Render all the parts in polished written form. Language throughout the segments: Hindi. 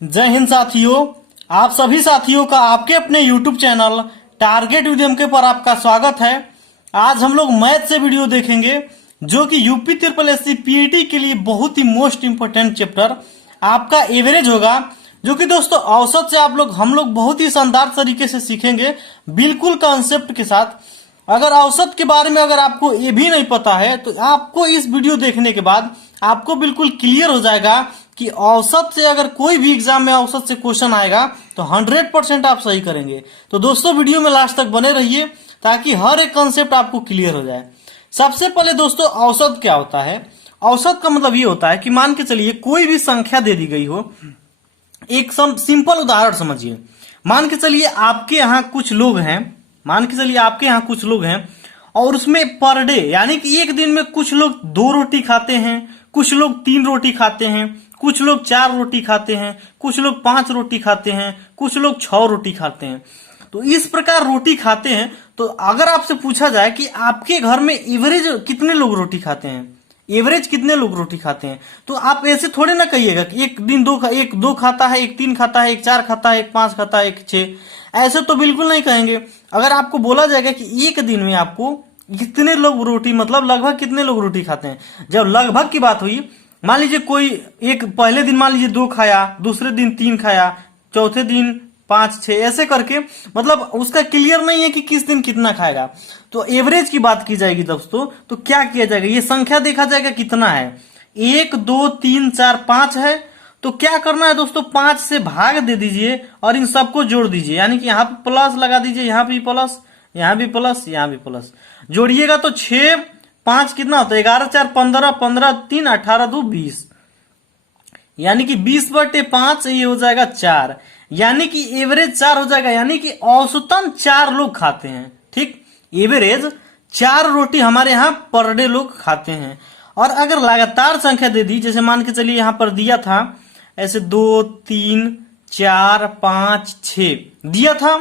जय हिंद साथियों। आप सभी साथियों का आपके अपने YouTube चैनल टारगेट विद के पर आपका स्वागत है। आज हम लोग मैथ से वीडियो देखेंगे जो कि यूपी ट्रिपल एससी पीईटी के लिए बहुत ही मोस्ट इंपोर्टेंट चैप्टर आपका एवरेज होगा, जो कि दोस्तों औसत से हम लोग बहुत ही शानदार तरीके से सीखेंगे, बिल्कुल कॉन्सेप्ट के साथ। अगर औसत के बारे में अगर आपको ये भी नहीं पता है तो आपको इस वीडियो देखने के बाद आपको बिल्कुल क्लियर हो जाएगा कि औसत से अगर कोई भी एग्जाम में औसत से क्वेश्चन आएगा तो 100% आप सही करेंगे। तो दोस्तों वीडियो में लास्ट तक बने रहिए ताकि हर एक कॉन्सेप्ट आपको क्लियर हो जाए। सबसे पहले दोस्तों औसत क्या होता है? औसत का मतलब ये होता है कि मान के चलिए कोई भी संख्या दे दी गई हो। एक सिंपल उदाहरण समझिए। मान के चलिए आपके यहाँ कुछ लोग हैं, और उसमें पर डे यानी कि एक दिन में कुछ लोग 2 रोटी खाते हैं, कुछ लोग 3 रोटी खाते हैं, कुछ लोग 4 रोटी खाते हैं, कुछ लोग 5 रोटी खाते हैं, कुछ लोग 6 रोटी खाते हैं। तो इस प्रकार रोटी खाते हैं। तो अगर आपसे पूछा जाए कि आपके घर में एवरेज कितने लोग रोटी खाते हैं, तो आप ऐसे थोड़े ना कहिएगा कि एक दिन एक दो खाता है, एक 3 खाता है, एक 4 खाता है, एक 5 खाता है, एक 6। ऐसे तो बिल्कुल नहीं कहेंगे। अगर आपको बोला जाएगा कि एक दिन में आपको कितने लोग रोटी, मतलब लगभग कितने लोग रोटी खाते हैं, जब लगभग की बात हुई, मान लीजिए कोई एक पहले दिन मान लीजिए 2 खाया, दूसरे दिन 3 खाया, चौथे दिन 5 6, ऐसे करके मतलब उसका क्लियर नहीं है कि किस दिन कितना खाएगा। तो एवरेज की बात की जाएगी दोस्तों, तो क्या किया जाएगा, ये संख्या देखा जाएगा कितना है, 1 2 3 4 5 है। तो क्या करना है दोस्तों, 5 से भाग दे दीजिए और इन सबको जोड़ दीजिए, यानी कि यहाँ पे प्लस लगा दीजिए, यहाँ भी प्लस, यहाँ भी प्लस, यहाँ भी प्लस, जोड़िएगा तो 6 5 कितना होता है, 11 4 15, 15 3 18 2 20, यानी कि 20/5 ये हो जाएगा 4, यानी कि एवरेज 4 हो जाएगा, यानी कि औसतन 4 लोग खाते हैं। ठीक, एवरेज 4 रोटी हमारे यहाँ पर डे लोग खाते हैं। और अगर लगातार संख्या दे दी, जैसे मान के चलिए यहाँ पर दिया था ऐसे 2 3 4 5 6 दिया था,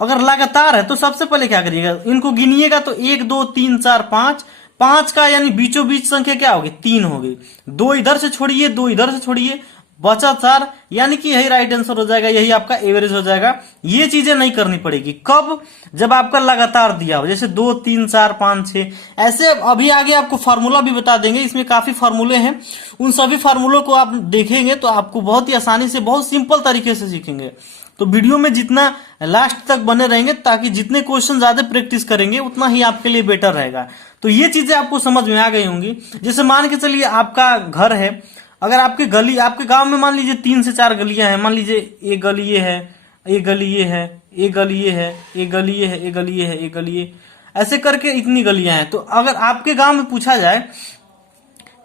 अगर लगातार है तो सबसे पहले क्या करिएगा, इनको गिनिएगा तो 1 2 3 4 5, 5 का यानी बीचों बीच संख्या क्या होगी, 3 होगी। 2 इधर से छोड़िए, 2 इधर से छोड़िए, बचा 4, यानी कि यही राइट आंसर हो जाएगा, यही आपका एवरेज हो जाएगा। ये चीजें नहीं करनी पड़ेगी। कब? जब आपका लगातार दिया हो, जैसे 2 3 4 5 6 ऐसे। अभी आगे आपको फार्मूला भी बता देंगे, इसमें काफी फार्मूले हैं, उन सभी फार्मूलों को आप देखेंगे तो आपको बहुत ही आसानी से, बहुत सिंपल तरीके से सीखेंगे। तो वीडियो में जितना लास्ट तक बने रहेंगे, ताकि जितने क्वेश्चन ज्यादा प्रैक्टिस करेंगे उतना ही आपके लिए बेटर रहेगा। तो ये चीजें आपको समझ में आ गई होंगी। जैसे मान के चलिए आपका घर है, अगर आपके गांव में मान लीजिए 3 से 4 गलियां हैं, मान लीजिए एक गली ये है, एक गली ये है, एक गली ये है, एक गली ये है, एक गली ये है, एक गली ये, ऐसे करके इतनी गलियां हैं। तो अगर आपके गांव में पूछा जाए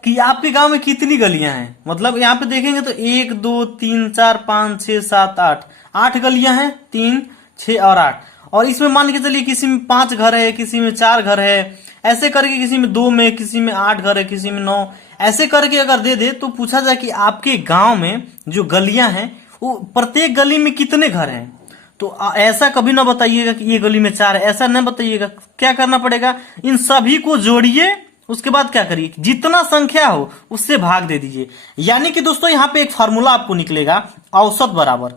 कि आपके गांव में कितनी गलियां हैं, मतलब यहाँ पे देखेंगे तो 1 2 3 4 5 6 7 8 गलियां हैं, 3 6 और 8। और इसमें मान के चलिए किसी में 5 घर है, किसी में 4 घर है, ऐसे करके किसी में 2 में, किसी में 8 घर है, किसी में 9, ऐसे करके अगर दे दे तो पूछा जाए कि आपके गांव में जो गलियां हैं वो प्रत्येक गली में कितने घर हैं। तो ऐसा कभी ना बताइएगा कि ये गली में 4 है, ऐसा न बताइएगा। क्या करना पड़ेगा, इन सभी को जोड़िए, उसके बाद क्या करिए, जितना संख्या हो उससे भाग दे दीजिए। यानी कि दोस्तों यहाँ पे एक फार्मूला आपको निकलेगा, औसत बराबर,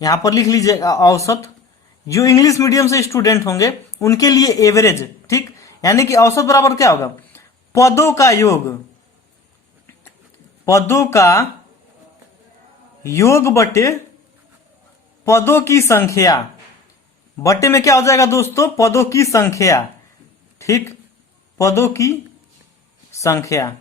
यहाँ पर लिख लीजिएगा औसत। जो इंग्लिश मीडियम से स्टूडेंट होंगे उनके लिए एवरेज। ठीक, यानी कि औसत बराबर क्या होगा, पदों का योग बटे पदों की संख्या, बटे में क्या हो जाएगा दोस्तों, पदों की संख्या। ठीक, पदों की संख्या,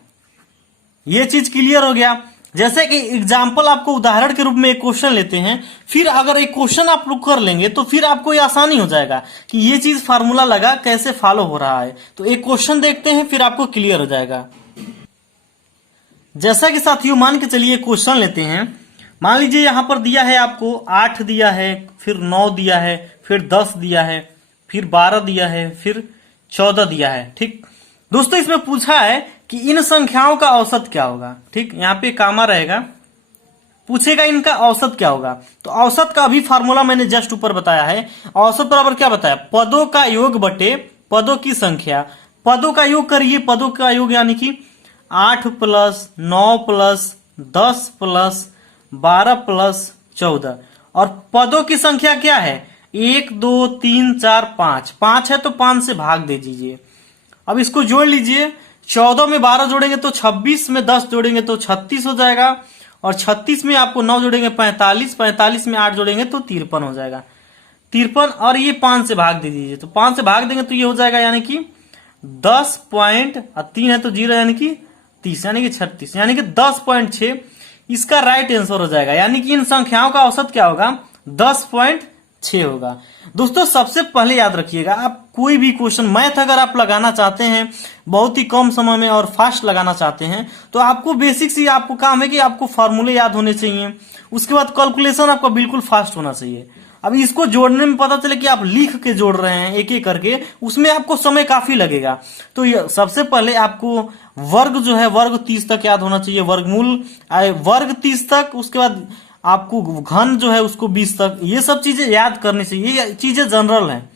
ये चीज क्लियर हो गया। जैसे कि एग्जाम्पल आपको उदाहरण के रूप में एक क्वेश्चन लेते हैं, फिर अगर एक क्वेश्चन आप लोग कर लेंगे तो फिर आपको ये आसानी हो जाएगा कि ये चीज फार्मूला लगा कैसे फॉलो हो रहा है। तो एक क्वेश्चन देखते हैं, फिर आपको क्लियर हो जाएगा। जैसा कि साथियों मान के चलिए क्वेश्चन लेते हैं, मान लीजिए यहां पर दिया है आपको 8 दिया है, फिर 9 दिया है, फिर 10 दिया है, फिर 12 दिया है, फिर 14 दिया है। ठीक दोस्तों, इसमें पूछा है कि इन संख्याओं का औसत क्या होगा। ठीक, यहाँ पे कामा रहेगा, पूछेगा इनका औसत क्या होगा। तो औसत का अभी फार्मूला मैंने जस्ट ऊपर बताया है। औसत बराबर क्या बताया, पदों का योग बटे पदों की संख्या। पदों का योग करिए, पदों का योग यानी कि 8 + 9 + 10 + 12 प्लस 14। और पदों की संख्या क्या है? 1 2 3 4 5। 5 है तो 5 से भाग दे दीजिए। अब इसको जोड़ लीजिए। 14 में 12 जोड़ेंगे तो 26, में 10 जोड़ेंगे तो 36 हो जाएगा। और 36 में आपको 9 जोड़ेंगे 45, 45 में 8 जोड़ेंगे तो 53 हो जाएगा। 53 और ये 5 से भाग दे दीजिए। तो 5 से भाग देंगे तो ये हो जाएगा यानी कि 10.3 है तो 0 यानी कि 30 यानी कि 36 यानी कि 10.6 इसका राइट आंसर हो जाएगा। यानी कि इन संख्याओं का औसत क्या होगा? 10.6 होगा। दोस्तों सबसे पहले याद रखिएगा, आप कोई भी क्वेश्चन मैथ अगर आप लगाना चाहते हैं बहुत ही कम समय में और फास्ट लगाना चाहते हैं तो आपको बेसिक से आपको काम है कि आपको फॉर्मूले याद होने चाहिए। उसके बाद कैलकुलेशन आपका बिल्कुल फास्ट होना चाहिए। अब इसको जोड़ने में पता चले कि आप लिख के जोड़ रहे हैं एक एक करके, उसमें आपको समय काफी लगेगा। तो सबसे पहले आपको वर्ग जो है वर्ग 30 तक याद होना चाहिए, वर्गमूल वर्ग 30 तक। उसके बाद आपको घन जो है उसको 20 तक। ये सब चीजें याद करनी चाहिए, ये चीजें जनरल हैं।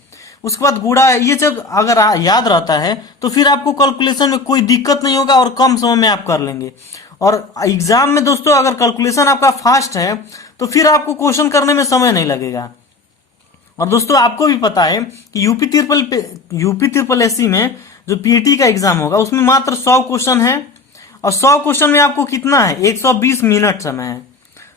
उसके बाद गुणा, ये जब अगर याद रहता है तो फिर आपको कैलकुलेशन में कोई दिक्कत नहीं होगा और कम समय में आप कर लेंगे। और एग्जाम में दोस्तों अगर कैलकुलेशन आपका फास्ट है तो फिर आपको क्वेश्चन करने में समय नहीं लगेगा। और दोस्तों आपको भी पता है कि यूपी ट्रिपल एससी में जो पीटी का एग्जाम होगा उसमें मात्र 100 क्वेश्चन है। और 100 क्वेश्चन में आपको कितना है? 120 मिनट समय है।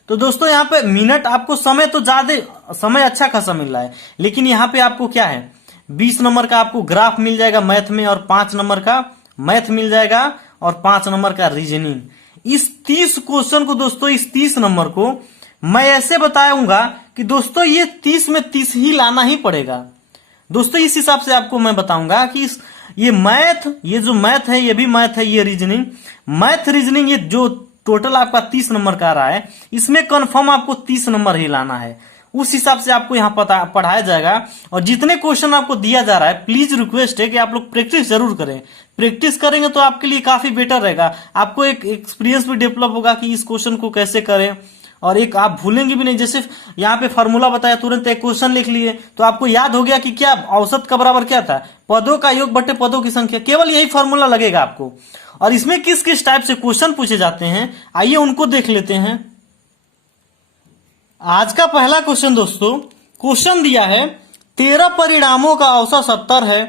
तो दोस्तों यहाँ पे मिनट आपको समय तो ज्यादा, समय अच्छा खासा मिल रहा है, लेकिन यहाँ पे आपको क्या है 20 नंबर का आपको ग्राफ मिल जाएगा मैथ में, और 5 नंबर का मैथ मिल जाएगा, और 5 नंबर का रीजनिंग। इस 30 क्वेश्चन को दोस्तों, इस 30 नंबर को मैं ऐसे बताऊंगा कि दोस्तों ये 30 में 30 ही लाना ही पड़ेगा। दोस्तों इस हिसाब से आपको मैं बताऊंगा कि ये मैथ, ये जो मैथ है ये भी मैथ है, ये रीजनिंग, मैथ रीजनिंग, ये जो टोटल आपका 30 नंबर का आ रहा है इसमें कंफर्म आपको 30 नंबर ही लाना है। उस हिसाब से आपको यहाँ पढ़ाया जाएगा। और जितने क्वेश्चन आपको दिया जा रहा है प्लीज रिक्वेस्ट है कि आप लोग प्रैक्टिस जरूर करें। प्रैक्टिस करेंगे तो आपके लिए काफी बेटर रहेगा, आपको एक एक्सपीरियंस भी डेवलप होगा कि इस क्वेश्चन को कैसे करें। और एक आप भूलेंगे भी नहीं, जैसे यहाँ पे फॉर्मूला बताया तुरंत एक क्वेश्चन लिख लिए तो आपको याद हो गया कि क्या औसत का बराबर क्या था? पदों का योग बटे पदों की संख्या। केवल यही फॉर्मूला लगेगा आपको। और इसमें किस किस टाइप से क्वेश्चन पूछे जाते हैं आइए उनको देख लेते हैं। आज का पहला क्वेश्चन दोस्तों, क्वेश्चन दिया है 13 परिणामों का औसत 70 है,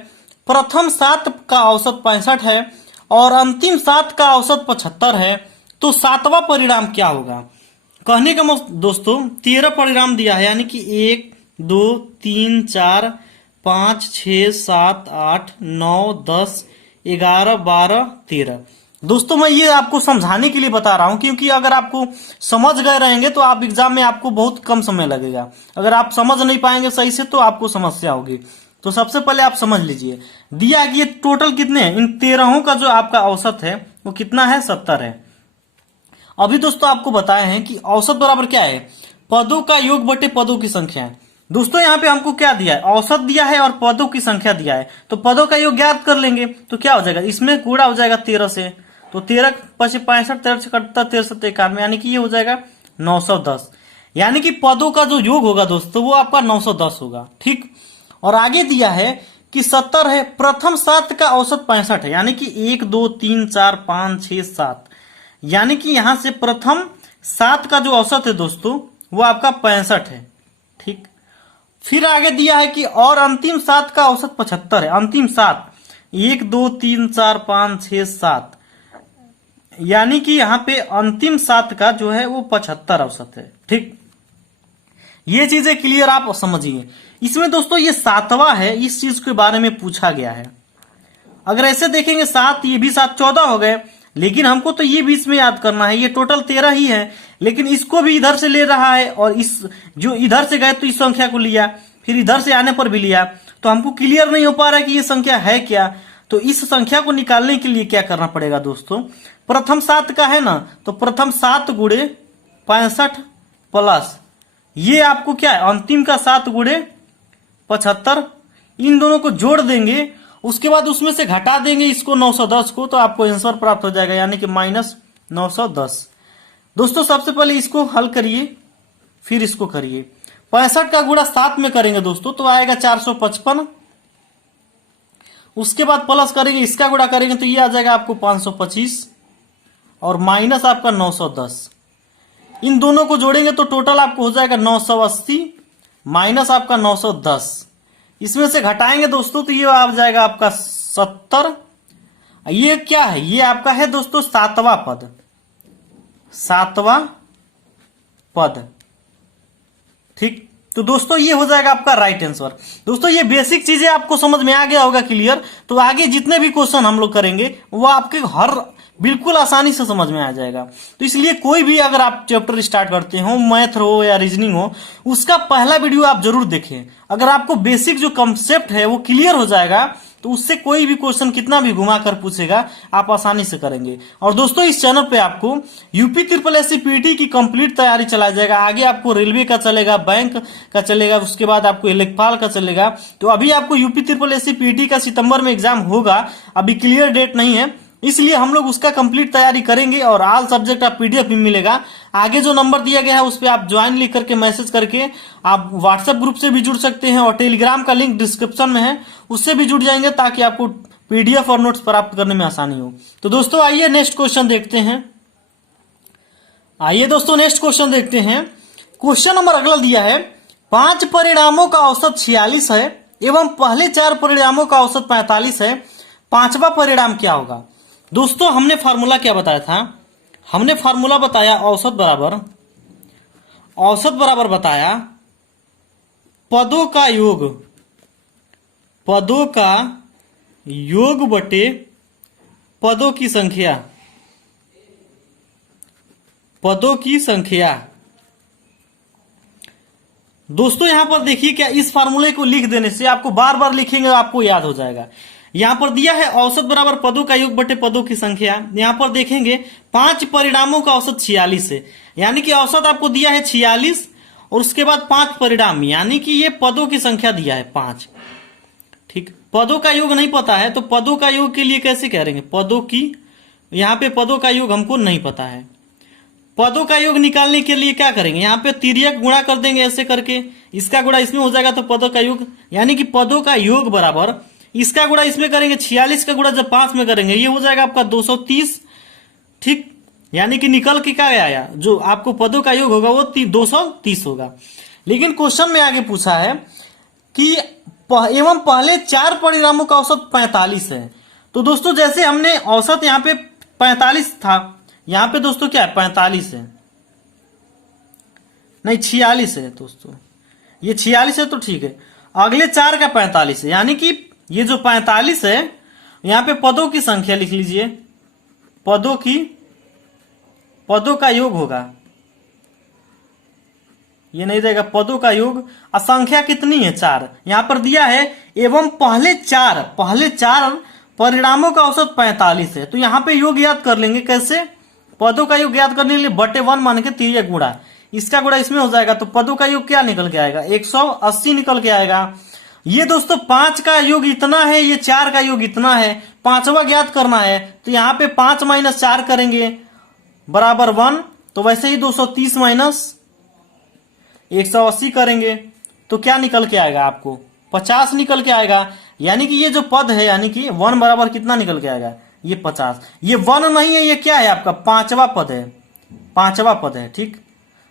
प्रथम 7 का औसत 65 है और अंतिम 7 का औसत 75 है, तो 7वां परिणाम क्या होगा? कहने का दोस्तों 13 परिणाम दिया है, यानी कि 1 2 3 4 5 6 7 8 9 10 11 12 13। दोस्तों मैं ये आपको समझाने के लिए बता रहा हूं क्योंकि अगर आपको समझ गए रहेंगे तो आप एग्जाम में आपको बहुत कम समय लगेगा। अगर आप समझ नहीं पाएंगे सही से तो आपको समस्या होगी। तो सबसे पहले आप समझ लीजिए, दिया कि ये टोटल कितने हैं, इन 13 का जो आपका औसत है वो कितना है? 70 है। अभी दोस्तों आपको बताए हैं कि औसत बराबर क्या है? पदों का योग बटे पदों की संख्या है। दोस्तों यहाँ पे हमको क्या दिया है? औसत दिया है और पदों की संख्या दिया है, तो पदों का योग ज्ञात कर लेंगे। तो क्या हो जाएगा? इसमें गुणा हो जाएगा 13 से, तो 13 पचे 65, 13 से कटता 13 से 91, यानी कि ये हो जाएगा 910। यानी कि पदों का जो योग होगा दोस्तों वो आपका 910 होगा। ठीक। और आगे दिया है कि 70 है, प्रथम 7 का औसत 65 है, यानी कि 1 2 3 4 5 6 7, यानी कि यहां से प्रथम 7 का जो औसत है दोस्तों वो आपका 65 है। ठीक। फिर आगे दिया है कि और अंतिम 7 का औसत 75 है। अंतिम 7 1 2 3 4 5 6 7, यानी कि यहां पे अंतिम 7 का जो है वो 75 औसत है। ठीक। ये चीजें क्लियर आप समझिए। इसमें दोस्तों ये 7वां है, इस चीज के बारे में पूछा गया है। अगर ऐसे देखेंगे 7, ये भी 7 14 हो गए, लेकिन हमको तो ये बीच में याद करना है। ये टोटल 13 ही है, लेकिन इसको भी इधर से ले रहा है और इस जो इधर से गए तो इस संख्या को लिया, फिर इधर से आने पर भी लिया, तो हमको क्लियर नहीं हो पा रहा है कि ये संख्या है क्या। तो इस संख्या को निकालने के लिए क्या करना पड़ेगा दोस्तों? प्रथम 7 का है ना, तो प्रथम 7 गुणे 65 प्लस ये आपको क्या है अंतिम का 7 गुणे 75, इन दोनों को जोड़ देंगे। उसके बाद उसमें से घटा देंगे इसको 910 को, तो आपको आंसर प्राप्त हो जाएगा, यानी कि -910। दोस्तों सबसे पहले इसको हल करिए, फिर इसको करिए। 65 का गुणा 7 में करेंगे दोस्तों तो आएगा 455। उसके बाद प्लस करेंगे, इसका गुणा करेंगे तो ये आ जाएगा आपको 525 और माइनस आपका 910। इन दोनों को जोड़ेंगे तो टोटल आपको हो जाएगा 980 माइनस आपका 910। इसमें से घटाएंगे दोस्तों तो ये आ जाएगा आपका 70। ये क्या है, ये आपका है दोस्तों सातवां पद, सातवां पद। ठीक, तो दोस्तों ये हो जाएगा आपका राइट आंसर। दोस्तों ये बेसिक चीजें आपको समझ में आ गया होगा क्लियर। तो आगे जितने भी क्वेश्चन हम लोग करेंगे वो आपके हर बिल्कुल आसानी से समझ में आ जाएगा। तो इसलिए कोई भी अगर आप चैप्टर स्टार्ट करते हो, मैथ हो या रीजनिंग हो, उसका पहला वीडियो आप जरूर देखें। अगर आपको बेसिक जो कंसेप्ट है वो क्लियर हो जाएगा तो उससे कोई भी क्वेश्चन कितना भी घुमा कर पूछेगा आप आसानी से करेंगे। और दोस्तों इस चैनल पे आपको UP triple S C PT की कंप्लीट तैयारी चलाया जाएगा। आगे आपको रेलवे का चलेगा, बैंक का चलेगा, उसके बाद आपको लेखपाल का चलेगा। तो अभी आपको UP triple S C PT का सितंबर में एग्जाम होगा, अभी क्लियर डेट नहीं है, इसलिए हम लोग उसका कंप्लीट तैयारी करेंगे। और ऑल सब्जेक्ट आप पीडीएफ भी मिलेगा। आगे जो नंबर दिया गया है उस पर आप ज्वाइन लिख करके मैसेज करके आप व्हाट्सएप ग्रुप से भी जुड़ सकते हैं, और टेलीग्राम का लिंक डिस्क्रिप्शन में है, उससे भी जुड़ जाएंगे ताकि आपको पीडीएफ और नोट्स प्राप्त करने में आसानी हो। तो दोस्तों आइए नेक्स्ट क्वेश्चन देखते हैं। आइए दोस्तों नेक्स्ट क्वेश्चन देखते हैं। क्वेश्चन नंबर अगला दिया है, 5 परिणामों का औसत 46 है एवं पहले 4 परिणामों का औसत 45 है, पांचवा परिणाम क्या होगा। दोस्तों हमने फार्मूला क्या बताया था, हमने फार्मूला बताया औसत बराबर बताया पदों का योग, पदों का योग बटे पदों की संख्या, पदों की संख्या। दोस्तों यहां पर देखिए क्या, इस फार्मूले को लिख देने से आपको बार बार लिखेंगे आपको याद हो जाएगा। यहां पर दिया है औसत बराबर पदों का योग बटे पदों की संख्या। यहां पर देखेंगे 5 परिणामों का औसत 46 है, यानी कि औसत आपको दिया है 46 और उसके बाद 5 परिणाम, यानी कि ये पदों की संख्या दिया है 5। ठीक, पदों का योग नहीं पता है तो पदों का योग के लिए कैसे करेंगे, पदों की, यहां पे पदों का योग हमको नहीं पता है। पदों का योग निकालने के लिए क्या करेंगे, यहाँ पे तिर्यक गुणा कर देंगे ऐसे करके, इसका गुणा इसमें हो जाएगा तो पदों का योग, यानी कि पदों का योग बराबर इसका गुणा इसमें करेंगे, 46 का गुणा जब 5 में करेंगे ये हो जाएगा आपका 230। ठीक, यानी कि निकल के क्या आया, जो आपको पदों का योग होगा वो 230 होगा। लेकिन क्वेश्चन में आगे पूछा है कि एवं पहले 4 परिणामों का औसत 45 है। तो दोस्तों जैसे हमने औसत यहाँ पे 45 था, यहां पे दोस्तों क्या है 45 है, नहीं 46 है दोस्तों, ये 46 है तो ठीक है। अगले 4 का 45 है, यानी कि ये जो 45 है यहां पे पदों की संख्या लिख लीजिए, पदों का योग होगा, ये नहीं रहेगा, पदों का योग। और संख्या कितनी है 4, यहां पर दिया है एवं पहले 4 परिणामों का औसत 45 है। तो यहां पे योग याद कर लेंगे कैसे, पदों का योग याद करने के लिए बटे 1 मान के तिर्यक गुणा, इसका गुणा इसमें हो जाएगा तो पदों का योग क्या निकल के आएगा 180 निकल के आएगा। ये दोस्तों 5 का योग इतना है, ये 4 का योग इतना है, पांचवा ज्ञात करना है तो यहाँ पे 5 माइनस 4 करेंगे बराबर 1, तो वैसे ही 230 माइनस 180 करेंगे तो क्या निकल के आएगा आपको 50 निकल के आएगा। यानी कि ये जो पद है, यानी कि 1 बराबर कितना निकल के आएगा, ये 50। ये 1 नहीं है, ये क्या है आपका 5वां पद है, 5वां पद है। ठीक,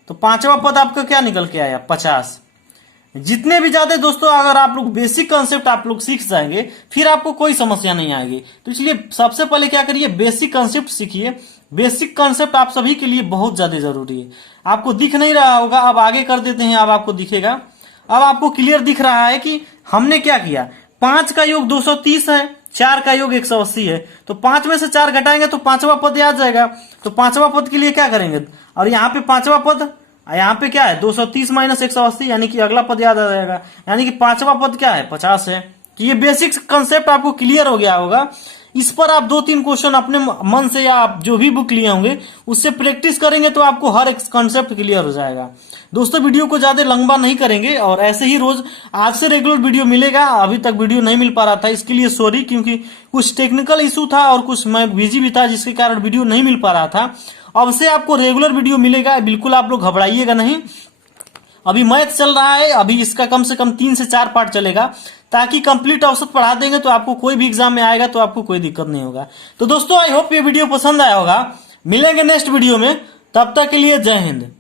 तो 5वां पद आपका क्या निकल के आया 50। जितने भी ज्यादा दोस्तों अगर आप लोग बेसिक कॉन्सेप्ट आप लोग सीख जाएंगे फिर आपको कोई समस्या नहीं आएगी। तो इसलिए सबसे पहले क्या करिए, बेसिक कॉन्सेप्ट सीखिए। बेसिक कॉन्सेप्ट आप सभी के लिए बहुत ज्यादा जरूरी है। आपको दिख नहीं रहा होगा, अब आगे कर देते हैं, अब आपको दिखेगा। अब आपको क्लियर दिख रहा है कि हमने क्या किया, 5 का योग 230 है, 4 का योग 180 है, तो 5 में से 4 घटाएंगे तो 5वां पद आ जाएगा। तो 5वां पद के लिए क्या करेंगे, और यहाँ पे 5वां पद, यहाँ पे क्या है 230 माइनस 180, यानी कि अगला पद याद आ जाएगा, यानी कि 5वां पद क्या है 50 है। तो ये बेसिक कंसेप्ट आपको क्लियर हो गया होगा। इस पर आप 2-3 क्वेश्चन अपने मन से या आप जो भी बुक लिए होंगे उससे प्रैक्टिस करेंगे तो आपको हर एक कंसेप्ट क्लियर हो जाएगा। दोस्तों वीडियो को ज्यादा लंबा नहीं करेंगे और ऐसे ही रोज आज से रेगुलर वीडियो मिलेगा। अभी तक वीडियो नहीं मिल पा रहा था, इसके लिए सॉरी, क्योंकि कुछ टेक्निकल इशू था और कुछ मैं बिजी भी था जिसके कारण वीडियो नहीं मिल पा रहा था। अब से आपको रेगुलर वीडियो मिलेगा, बिल्कुल आप लोग घबराइएगा नहीं। अभी मैथ चल रहा है, अभी इसका कम से कम 3 से 4 पार्ट चलेगा, ताकि कंप्लीट औसत पढ़ा देंगे तो आपको कोई भी एग्जाम में आएगा तो आपको कोई दिक्कत नहीं होगा। तो दोस्तों आई होप ये वीडियो पसंद आया होगा। मिलेंगे नेक्स्ट वीडियो में, तब तक के लिए जय हिंद।